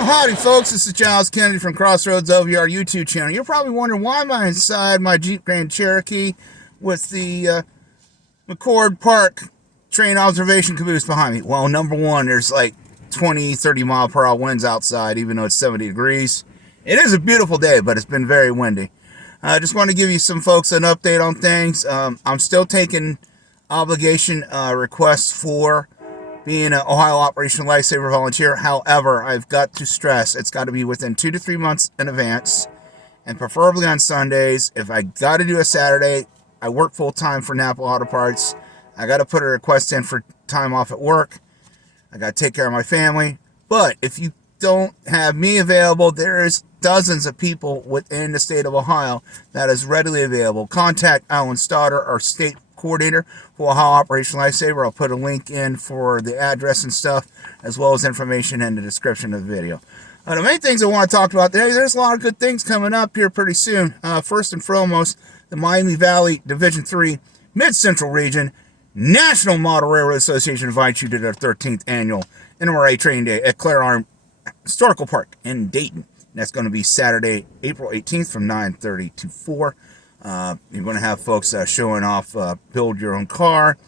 Howdy folks, this is Giles Kennedy from Crossroads OVR YouTube channel. You're probably wondering why am I inside my Jeep Grand Cherokee with the McCord Park train observation caboose behind me. Well, number one, there's like 20-30 mile per hour winds outside even though it's 70 degrees. It is a beautiful day, but it's been very windy. I just want to give you some folks an update on things. I'm still taking obligation requests for being an Ohio Operation Lifesaver volunteer. However, I've got to stress it's got to be within 2 to 3 months in advance, and preferably on Sundays. If I got to do a Saturday, I work full-time for Napa Auto Parts. I got to put a request in for time off at work. I got to take care of my family. But if you don't have me available, there is dozens of people within the state of Ohio that is readily available. Contact Alan Stoddard, our state coordinator for Ohio Operation Lifesaver. I'll put a link in for the address and stuff, as well as information in the description of the video. The main things I want to talk about today, there's a lot of good things coming up here pretty soon. First and foremost, the Miami Valley Division III Mid-Central Region National Model Railroad Association invites you to their 13th annual NMRA Training Day at Carillon Historical Park in Dayton. That's going to be Saturday, April 18th from 9:30 to 4. You're going to have folks showing off build your own car.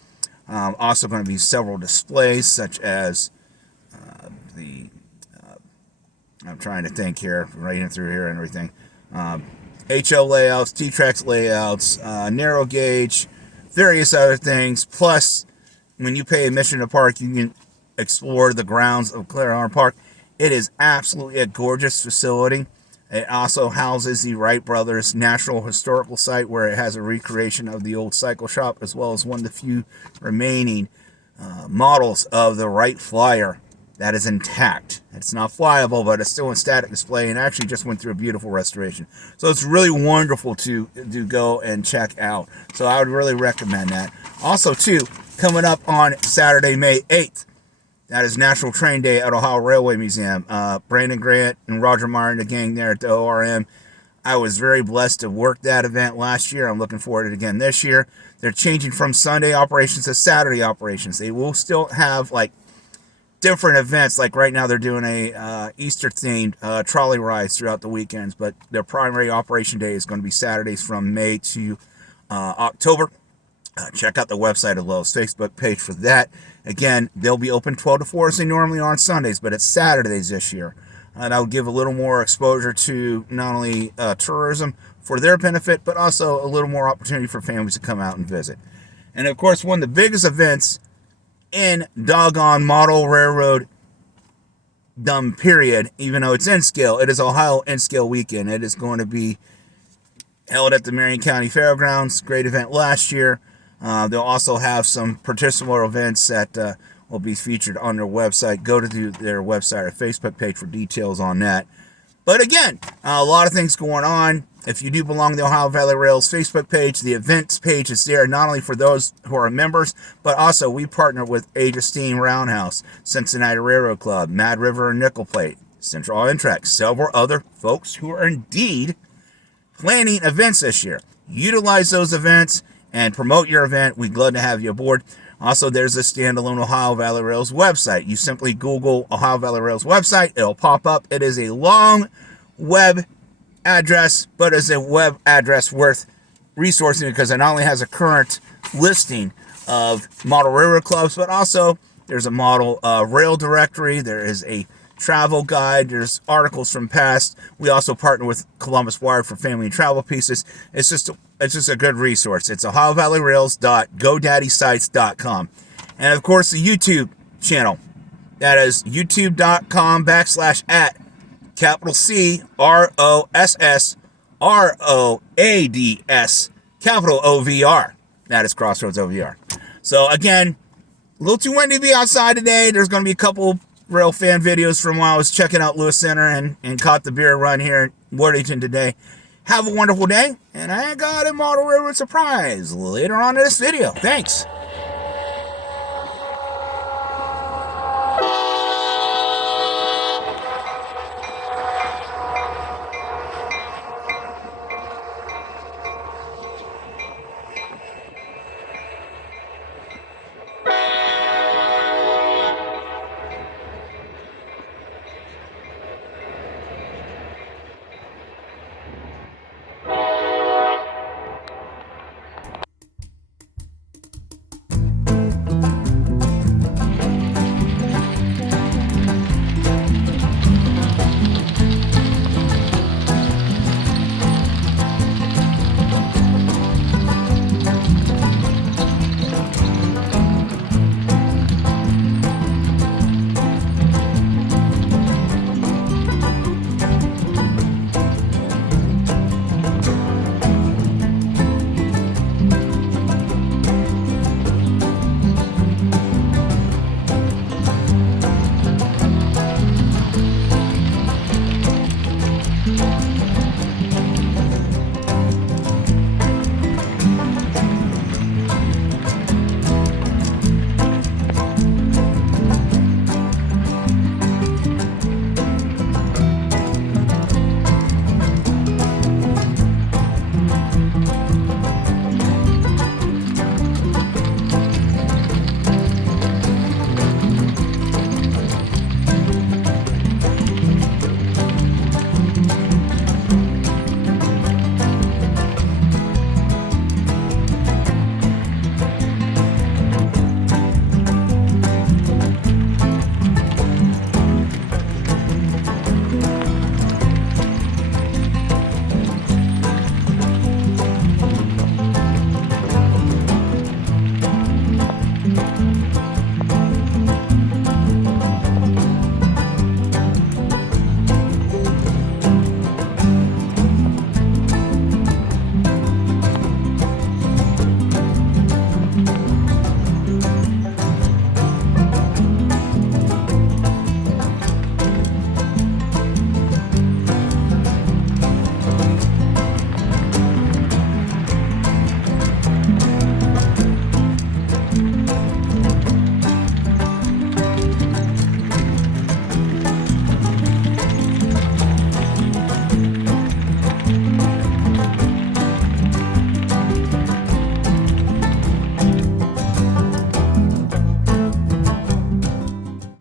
Also going to be several displays such as I'm trying to think here, writing through here and everything. HL layouts, T-Trax layouts, narrow gauge, various other things. Plus, when you pay admission to park, you can explore the grounds of Carillon Park. It is absolutely a gorgeous facility. It also houses the Wright Brothers National Historical Site, where it has a recreation of the old cycle shop, as well as one of the few remaining models of the Wright Flyer that is intact. It's not flyable, but it's still in static display, and actually just went through a beautiful restoration. So it's really wonderful to go and check out. So I would really recommend that. Also, too, coming up on Saturday, May 8th, that is National Train Day at Ohio Railway Museum. Brandon Grant and Roger Meyer and the gang there at the ORM. I was very blessed to work that event last year. I'm looking forward to it again this year. They're changing from Sunday operations to Saturday operations. They will still have like different events. Like right now they're doing a Easter-themed trolley rides throughout the weekends. But their primary operation day is going to be Saturdays from May to October. Check out the website as well as Facebook page for that. Again, they'll be open 12 to 4 as they normally are on Sundays, but it's Saturdays this year. And I'll give a little more exposure to not only tourism for their benefit, but also a little more opportunity for families to come out and visit. And of course, one of the biggest events in doggone model railroad dumb period, even though it's in scale, it is Ohio in scale weekend. It is going to be held at the Marion County Fairgrounds. Great event last year. They'll also have some participatory events that will be featured on their website. Go to their website or Facebook page for details on that. But again, a lot of things going on. If you do belong to the Ohio Valley Rail's Facebook page, the events page is there not only for those who are members, but also we partner with Age of Steam Roundhouse, Cincinnati Railroad Club, Mad River and Nickel Plate, Central Amtrak, several other folks who are indeed planning events this year. Utilize those events and promote your event. We'd love to have you aboard. Also, there's a standalone Ohio Valley Rail's website. You simply Google Ohio Valley Rail's website. It'll pop up. It is a long web address, but it's a web address worth resourcing because it not only has a current listing of model railroad clubs, but also there's a model rail directory. There is a travel guide. There's articles from past. We also partner with Columbus Wired for family and travel pieces. It's just a good resource. It's OhioValleyRails.GoDaddySites.com. And of course, the YouTube channel. That is youtube.com/@ capital CROSSROADS capital OVR. That is Crossroads OVR. So again, a little too windy to be outside today. There's going to be a couple rail fan videos from while I was checking out Lewis Center and caught the beer run here in Worthington today. Have a wonderful day, and I got a model railroad surprise later on in this video. Thanks.